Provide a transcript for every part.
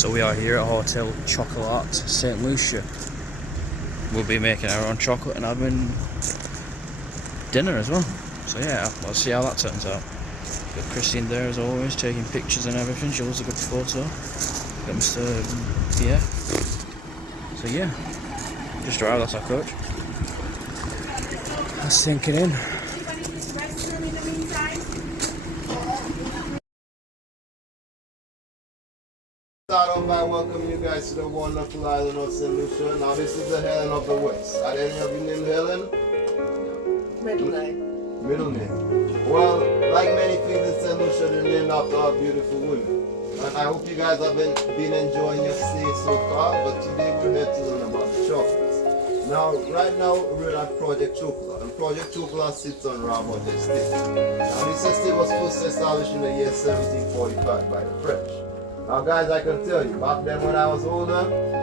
So we are here at Hotel Chocolat, St. Lucia. We'll be making our own chocolate and having dinner as well. So yeah, let's see how that turns out. Got Christine there as always, taking pictures and everything. She loves a good photo. Got Mr. Pierre. So yeah, just arrived, that's our coach. Let's sink it in. Start off by welcoming you guys to the wonderful island of St. Lucia. Now this is the Helen of the West. Are any of you named Helen? Middle name. Middle name. Well, like many things in St. Lucia, they're named after our beautiful women. And I hope you guys have been enjoying your stay so far, but today we're here to learn about the chocolates. Now, right now, we're at Project Chocolat, and Project Chocolat sits on Ramon Estate. Now, this estate was first established in the year 1745 by the French. Now guys, I can tell you, back then when I was older,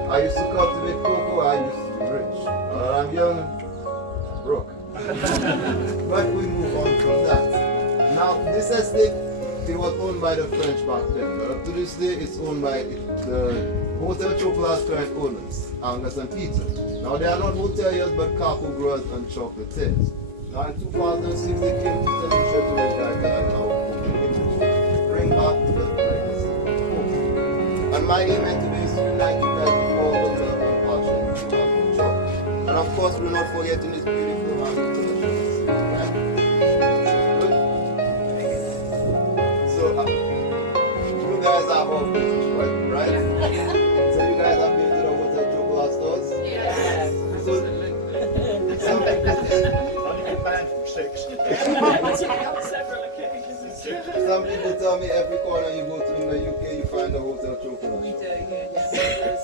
I used to cultivate cocoa, I used to be rich. Now that I'm young, I'm broke. But we move on from that. Now this estate, it was owned by the French back then, but up to this day, it's owned by the Hotel Chocolat's current owners, Angus and Peter. Now they are not hoteliers, but cocoa growers and chocolatiers. Now in 2006, they came to St. Lucia to revitalize our cooking industry, bring back the and my aim today is to unite you guys with all the love and passion you have for chocolate. And of course, we're not forgetting this beautiful land of delicious. Right? Good? So, you guys are all British, right? So you guys have been to the Hotel Chocolat stores? Yes. So, some people Some people tell me every corner you go to in the UK, you find a Hotel Chocolat. We do, yes.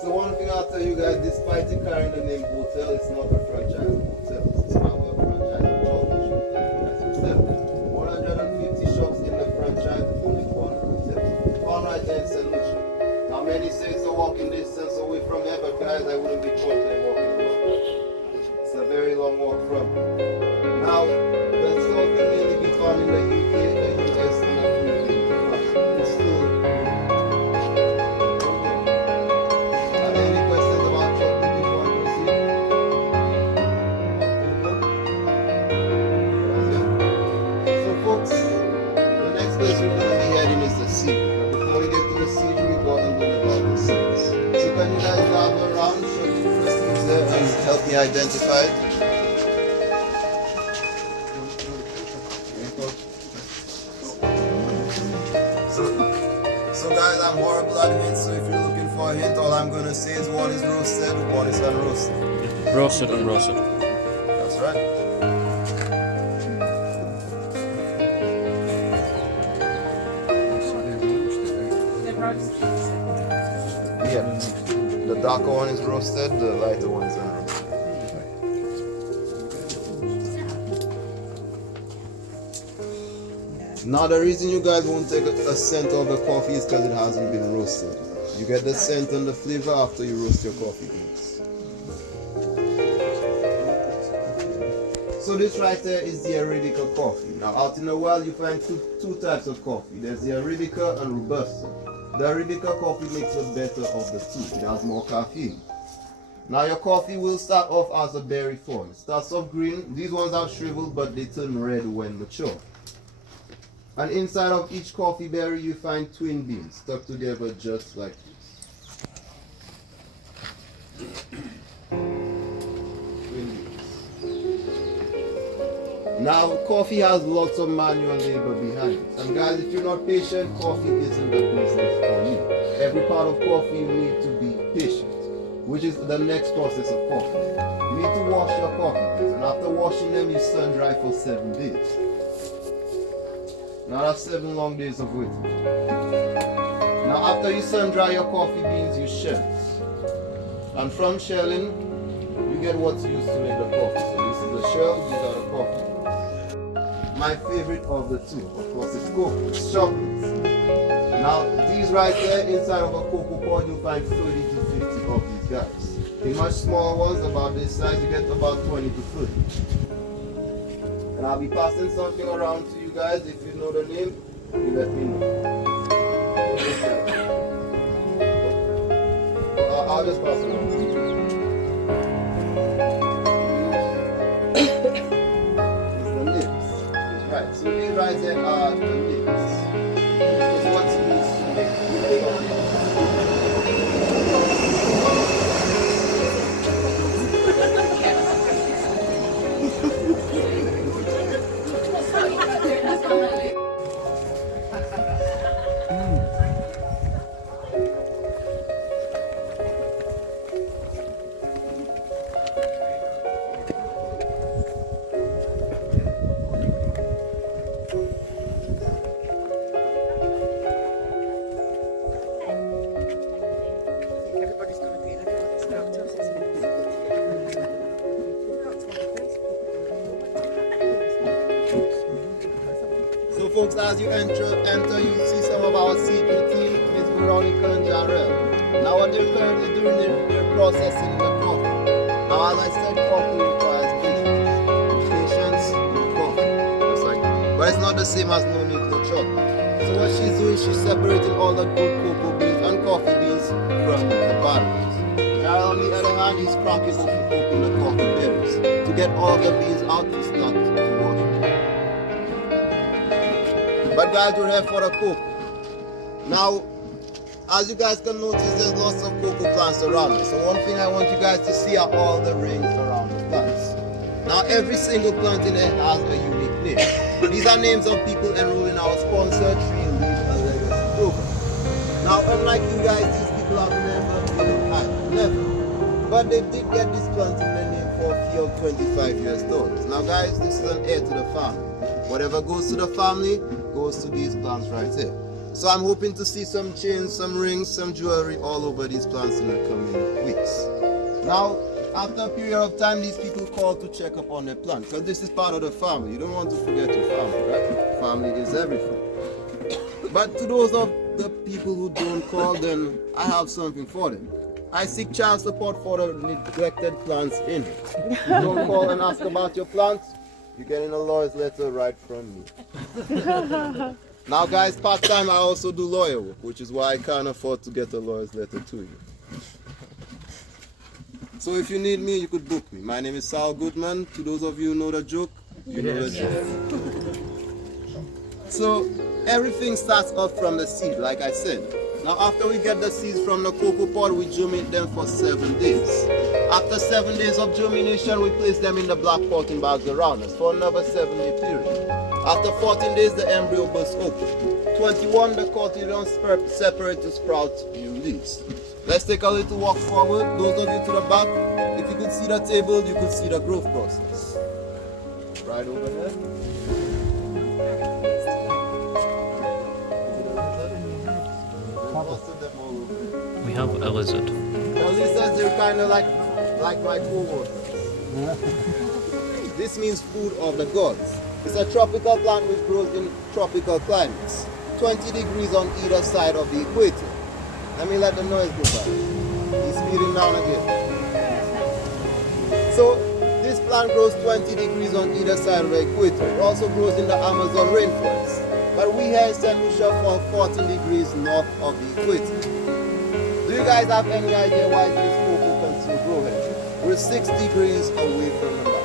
So one thing I'll tell you guys, despite it carrying the name hotel, it's not a franchise of hotels. It's not a franchise of chocolate shop. As you said, 150 shops in the franchise, only one hotel. All right there in St. Lucia. Now many say it's a walking distance away from here, but guys, I wouldn't be confident walking from. It's a very long walk from. Now, the song can mainly be found in the UK, the US, and the UK. It's still. Are there any questions about chocolate before I proceed? So, folks, the next place we're going to be heading is the sea. But before we get to the sea, we got to learn about the seas. So, can you guys grab around, show me the seas there, and help me identify it? So guys, I'm horrible at hints, so if you're looking for a hint, all I'm gonna say is one is roasted, one is unroasted. Roasted and roasted. That's right. Yeah, the darker one is roasted, the lighter one is unroasted. Now the reason you guys won't take a scent of the coffee is because it hasn't been roasted. You get the scent and the flavor after you roast your coffee beans. So this right there is the Arabica coffee. Now out in the wild you find two types of coffee. There's the Arabica and Robusta. The Arabica coffee makes the better of the two. It has more caffeine. Now your coffee will start off as a berry form. It starts off green. These ones have shriveled but they turn red when mature. And inside of each coffee berry you find twin beans stuck together just like this. Twin beans. Now coffee has lots of manual labor behind it. And guys, if you're not patient, coffee isn't the business for you. Every part of coffee you need to be patient, which is the next process of coffee. You need to wash your coffee beans, and after washing them you sun dry for 7 days. Now that's 7 long days of waiting. Now after you sun dry your coffee beans, you shell it. And from shelling, you get what's used to make the coffee. So this is the shell, these are the coffee beans. My favorite of the two, of course, is cocoa, it's chocolate. Now these right there, inside of a cocoa pod, you'll find 30 to 50 of these guys. The much smaller ones, about this size, you get about 20 to 30. And I'll be passing something around to you guys. If you know the name, you let me know. I'll just pass it on. It's the nibs. It's right. So these right here are the nibs. It's what's used to make chocolate. Everybody's going to be in everybody's photos, isn't it? So folks, as you enter, you see some of our secret team, Ms. Veronica and Jarrell. Now what they're currently doing, they're processing the coffee. Now as I said, coffee requires patience, no coffee. It's like, but it's not the same as no milk, no chocolate. So what she's doing, she's separating all the good cocoa beans and coffee beans from the bad ones. Jarrell on the other hand, he's cracking open the coffee berries to get all the beans out to start to wash. But guys, we're here for the cocoa. Now, as you guys can notice, there's lots of cocoa plants around us. So one thing I want you guys to see are all the rings around the plants. Now, every single plant in there has a unique name. These are names of people enrolled in our sponsored Tree Leave a Legacy program. Now, unlike you guys, these people have never been on island. Never. But they did get this plant in their name for a fee of $25. Now, guys, this is an heir to the family. Whatever goes to the family goes to these plants right here. So I'm hoping to see some chains, some rings, some jewelry all over these plants in the coming weeks. Now, after a period of time, these people call to check up on their plant because this is part of the family. You don't want to forget your family, right? Family is everything. But to those of the people who don't call, then I have something for them. I seek child support for the neglected plants in it. You don't call and ask about your plants, you're getting a lawyer's letter right from me. Now guys, part-time I also do lawyer work, which is why I can't afford to get a lawyer's letter to you. So if you need me, you could book me. My name is Sal Goodman. To those of you who know the joke, you know the joke. So everything starts off from the seed, like I said. Now after we get the seeds from the cocoa pod, we germinate them for 7 days. After 7 days of germination, we place them in the black potting bags around us for another 7-day period. After 14 days, the embryo bursts open. 21, the cotyledons separate to sprout new leaves. Let's take a little walk forward. Those of you to the back, if you could see the table, you could see the growth process. Right over there. We have a lizard. Well, lizards, they're kind of like my co-workers. This means food of the gods. It's a tropical plant which grows in tropical climates. 20 degrees on either side of the equator. Let me let the noise go by. He's speeding down again. So this plant grows 20 degrees on either side of the equator. It also grows in the Amazon rainforest. But we here in St. Lucia fall 14 degrees north of the equator. Do you guys have any idea why this cocoa can still grow here? We're 6 degrees away from the mountain.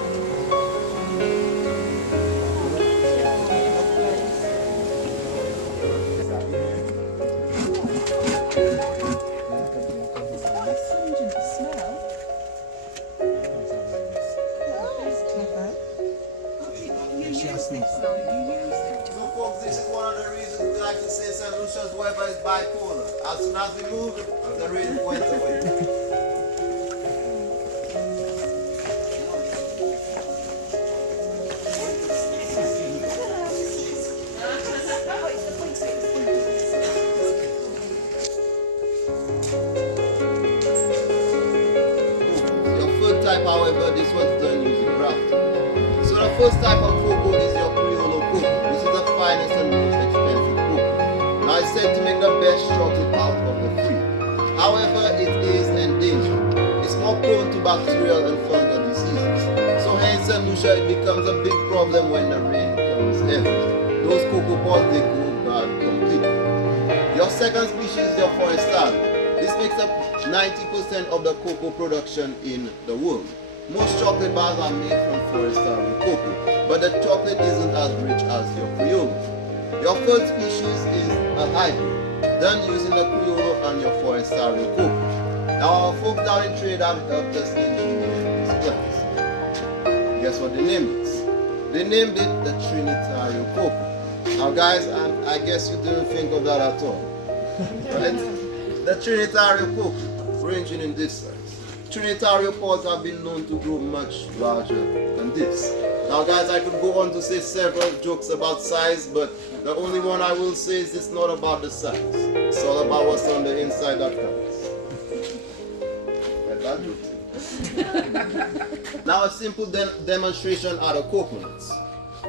So folks, this is one of the reasons we like to say St. Lucia's weather is bipolar. As soon as we moved, the rain went away. Your third type, however, this was done using grafting. So the first type of cocoa is your Criollo cocoa. This is the finest and most expensive cocoa. Now it's said to make the best chocolate out of the three. However, it is endangered. It's more prone to bacterial and fungal diseases. So here in St. Lucia, it becomes a big problem when the rain comes heavy. Those cocoa pods, they go bad completely. Your second species is your Forestalo. This makes a 90% of the cocoa production in the world. Most chocolate bars are made from forest-style cocoa, but the chocolate isn't as rich as your Criollo. Your third species is a hybrid, done using the Criollo and your forest-style cocoa. Now our folks down in Trinidad helped us engineer these plants. Guess what they named it? They named it the Trinitario cocoa. Now guys, I guess you didn't think of that at all, right? The Trinitario cocoa, ranging in this size. Trinitario pods have been known to grow much larger than this. Now guys, I could go on to say several jokes about size, but the only one I will say is it's not about the size. It's all about what's on the inside that counts. Get that joke too. Now a simple demonstration are the coconuts.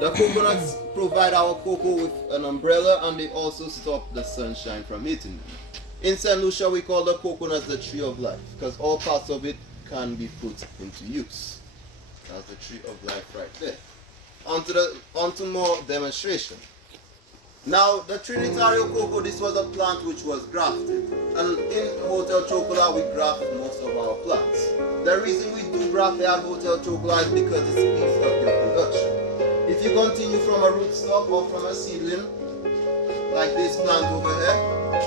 The coconuts provide our cocoa with an umbrella, and they also stop the sunshine from hitting them. In St. Lucia, we call the coconut the tree of life, because all parts of it can be put into use. That's the tree of life right there. Onto more demonstration. Now, the Trinitario cocoa, this was a plant which was grafted. And in Hotel Chocolat, we graft most of our plants. The reason we do graft at Hotel Chocolat is because it speeds up your production. If you continue from a rootstock or from a seedling, like this plant over here,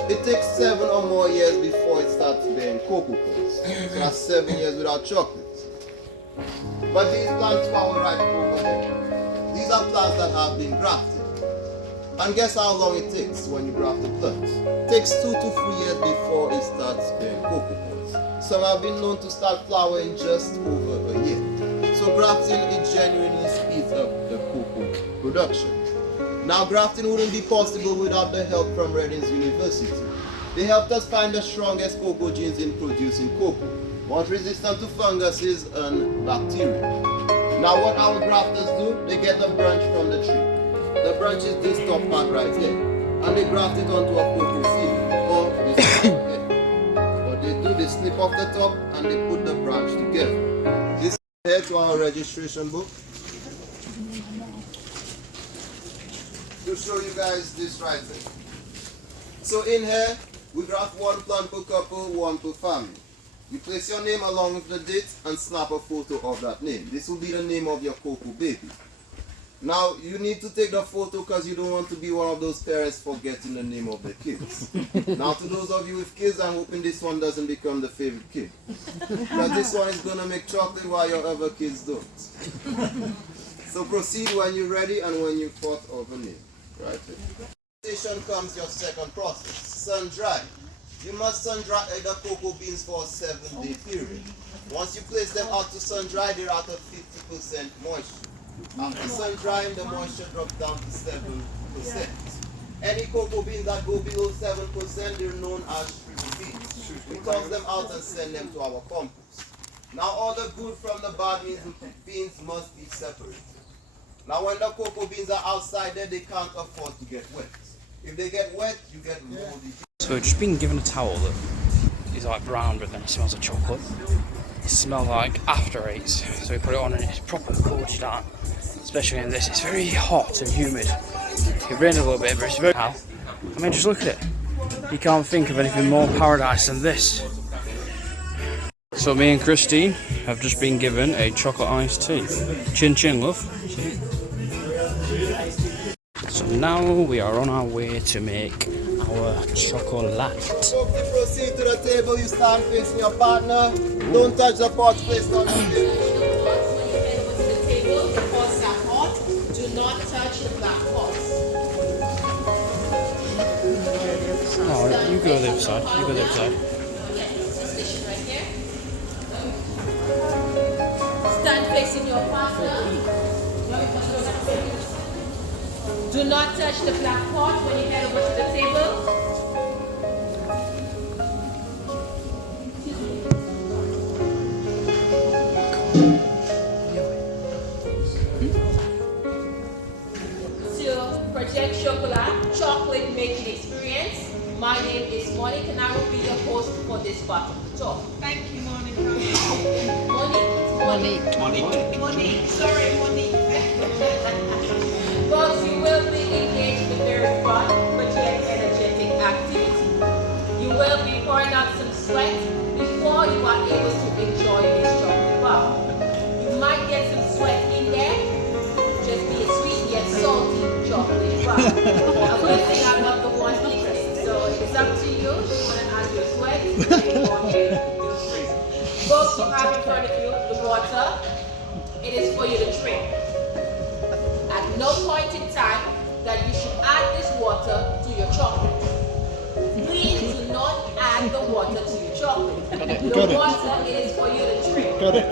it takes 7 or more years before it starts bearing cocoa pods. So that's 7 years without chocolate. But these plants power right over here. These are plants that have been grafted. And guess how long it takes when you graft a plant? It takes 2 to 3 years before it starts bearing cocoa pods. Some have been known to start flowering just over a year. So grafting, it genuinely speeds up the cocoa production. Now grafting wouldn't be possible without the help from Reading's University. They helped us find the strongest cocoa genes in producing cocoa, most resistant to funguses and bacteria. Now what our grafters do, they get the branch from the tree. The branch is this top part right here, and they graft it onto a cocoa seed, or this part here. What they do, they snip off the top and they put the branch together. This here to our registration book. To show you guys this right here. So in here, we graft 1 plant per couple, 1 per family. You place your name along with the date and snap a photo of that name. This will be the name of your cocoa baby. Now, you need to take the photo because you don't want to be one of those parents forgetting the name of the kids. Now, to those of you with kids, I'm hoping this one doesn't become the favorite kid. Because this one is going to make chocolate while your other kids don't. So proceed when you're ready and when you've thought of a name. Right here. Station comes your second process, sun dry. You must sun dry the cocoa beans for a 7-day period. Once you place them out to sun dry, they're at a 50% moisture. After sun drying, the moisture drops down to 7%. Any cocoa beans that go below 7%, they're known as shriveled beans. We toss them out and send them to our compost. Now all the good from the bad beans must be separated. Now when the cocoa beans are outside there, they can't afford to get wet. If they get wet, you get moldy. So we've just been given a towel that is like brown, but then it smells of chocolate. It smells like after eights, so we put it on and it's proper gorgeous down. Especially in this, it's very hot and humid. It rained a little bit, but it's very hot. I mean, just look at it. You can't think of anything more paradise than this. So me and Christine have just been given a chocolate iced tea. Chin chin, love. So now we are on our way to make our chocolat. So if you proceed to the table, you stand facing your partner. Don't touch the pots placed on the table. The pots are hot. Do not touch the black pots. Oh, you go the other side. You go the other side. Station right here. Stand facing your partner. Do not touch the black pot when you head over to the table. So, Project Chocolat, chocolate making experience. My name is Monique and I will be your host for this part of the talk. Thank you, Monica. Monique. Sorry, Monique. Folks, you will be engaged in a very fun but yet energetic activity. You will be pouring out some sweat folks, you have in front of you the water. It is for you to drink. At no point in time that you should add this water to your chocolate. Please do not add the water to your chocolate. The water, it is for you to drink. Got it.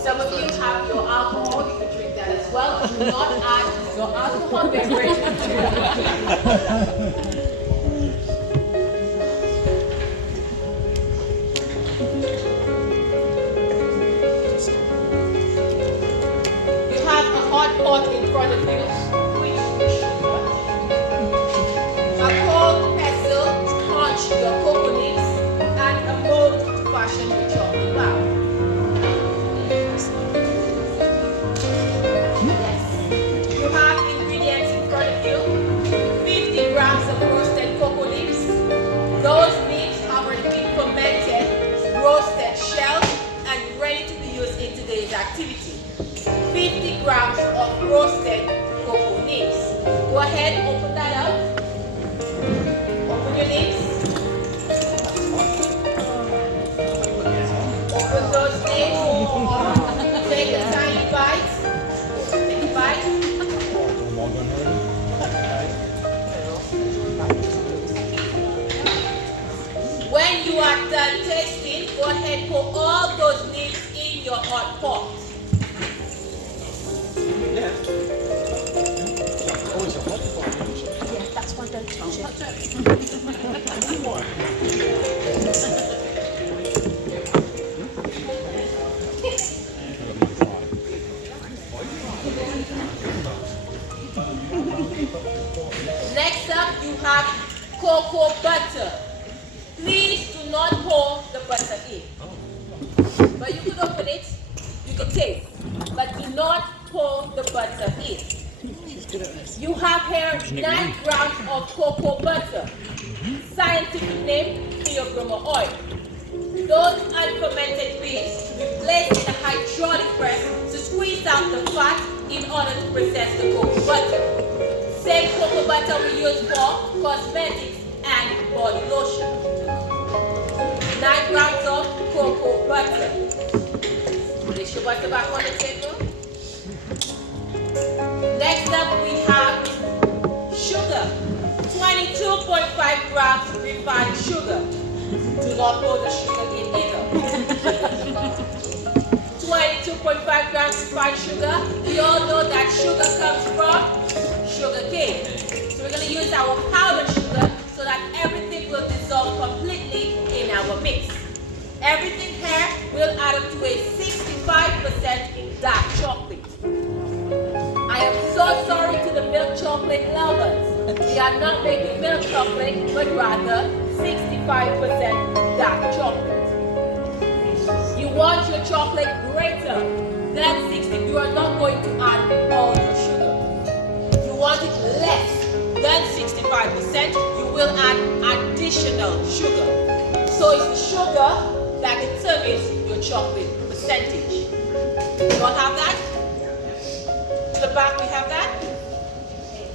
Some of you have your alcohol, you can drink that as well. Do not add your alcohol beverage to your You have a hot pot in front of you. A cold pestle to punch your cocoa leaves and a mold to fashion your chocolate bar. Yes. You have ingredients in front of you. 50 grams of roasted cocoa leaves. Those leaves have already been fermented, roasted, shelled, and ready to be used in today's activity. 50 grams of roasted cocoa leaves. Go ahead, open that up. Open your leaves. Open those leaves. Take a tiny bite. Take a bite. When you are done tasting, go ahead, pour all those leaves in your hot pot. Yeah, that's why don't touch it. Next up, you have cocoa butter. Please do not pour the butter in. But you could open it, you could taste, but do not pour the butter in. You have here 9 grams of cocoa butter. Scientific name, Theobroma oil. Those unfermented beans should be placed in a hydraulic press to squeeze out the fat in order to process the cocoa butter. Same cocoa butter we use for cosmetics and body lotion. 9 grams of cocoa butter. Place your butter back on the table. Next up we have sugar. 22.5 grams refined sugar. Do not pour the sugar in either. 22.5 grams refined sugar. We all know that sugar comes from sugar cane. So we're going to use our powdered sugar so that everything will dissolve completely in our mix. Everything here will add up to a 65% dark chocolate. I am so sorry to the milk chocolate lovers. We are not making milk chocolate, but rather 65% dark chocolate. You want your chocolate greater than 60. You are not going to add all your sugar. You want it less than 65%, you will add additional sugar. So it's the sugar that determines your chocolate percentage. You all have that? To the back, we have that?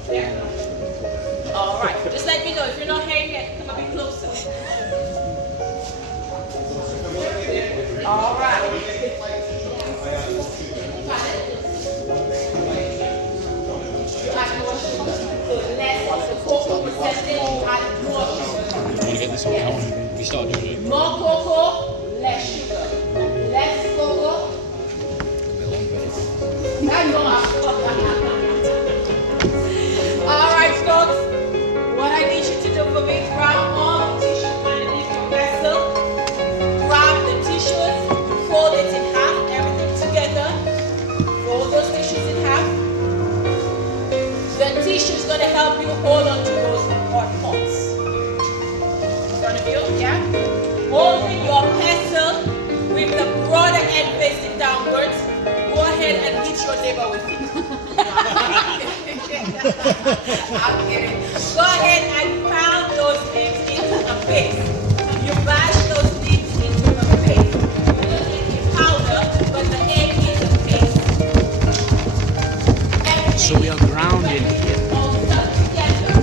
There. All right. Just let me know if you're not hearing it. Come a bit closer. All right. Add more sugar. So less of the cocoa percentage, add more sugar. Want to get this one out when we start doing it? More cocoa, less sugar. Less cocoa. I know All right, folks. What I need you to do for me, grab all the tissues underneath your vessel. Grab the tissues, fold it in half, everything together. Fold those tissues in half. The tissue is going to help you hold on to those hot pots. In front of you, yeah? Holding your pestle with the broader end facing downwards. Go ahead and hit your neighbor with it. I'm kidding. Go ahead and pound those leaves into a paste. You bash those leaves into a paste. You don't need powder, but the egg is a paste. So we are grounding here. All stuck together.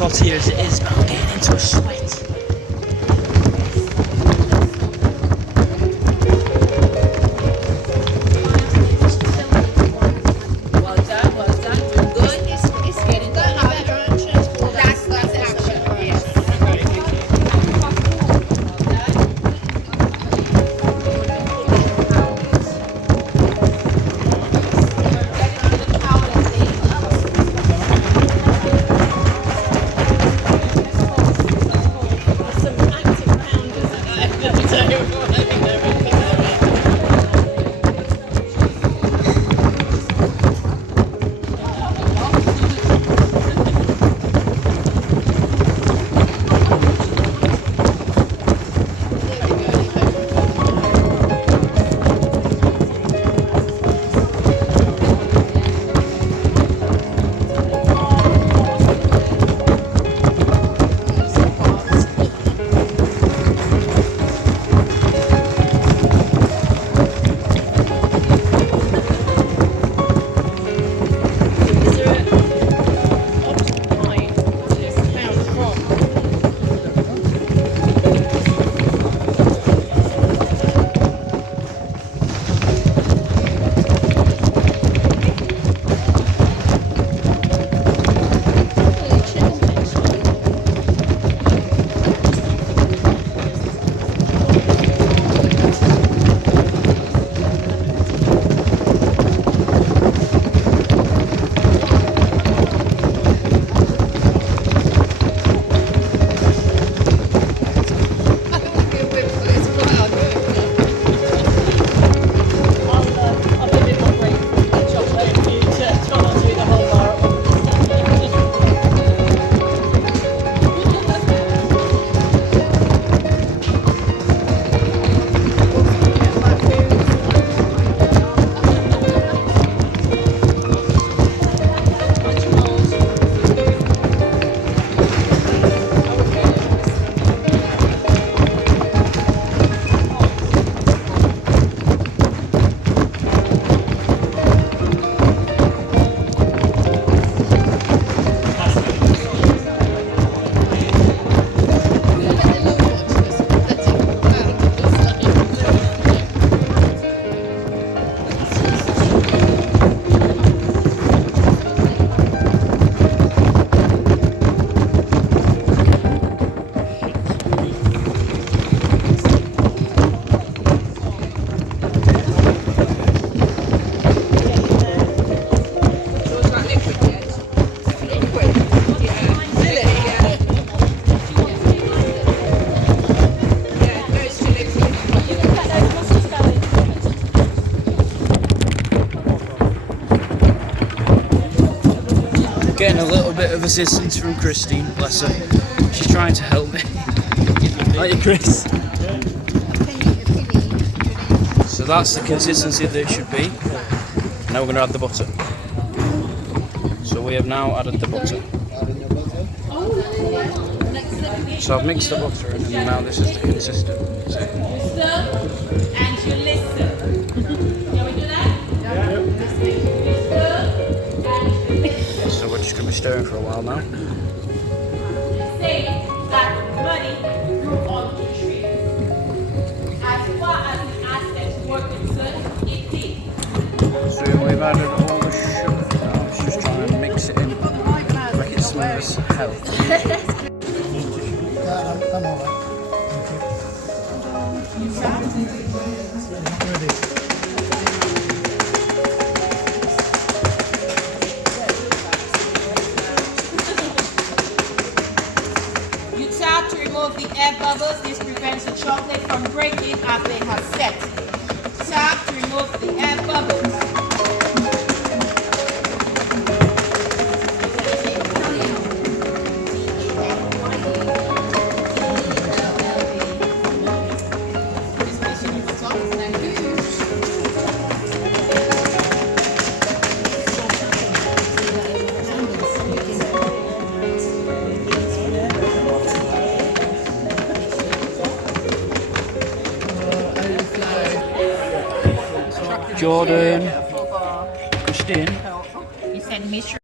It's hot here as it is, but I'm getting into a sweat. Well done, doing good. It's getting good. That's action, yes. Getting a little bit of assistance from Christine, bless her. She's trying to help me. Aren't you, Chris? So that's the consistency that it should be. Now we're going to add the butter. So we have now added the butter. So I've mixed the butter in, and now this is the consistency. And you listen. Can we do that? So we're just going to be stirring for a while now. Say that money grew on the tree. As far as the assets were concerned, it did. So we've added all the sugar now. It's just trying to mix it in, make it smell as healthy. You tap to remove the air bubbles. This prevents the chocolate from breaking after it has set. Tap to remove the air bubbles. Jordan, Christine, You said mix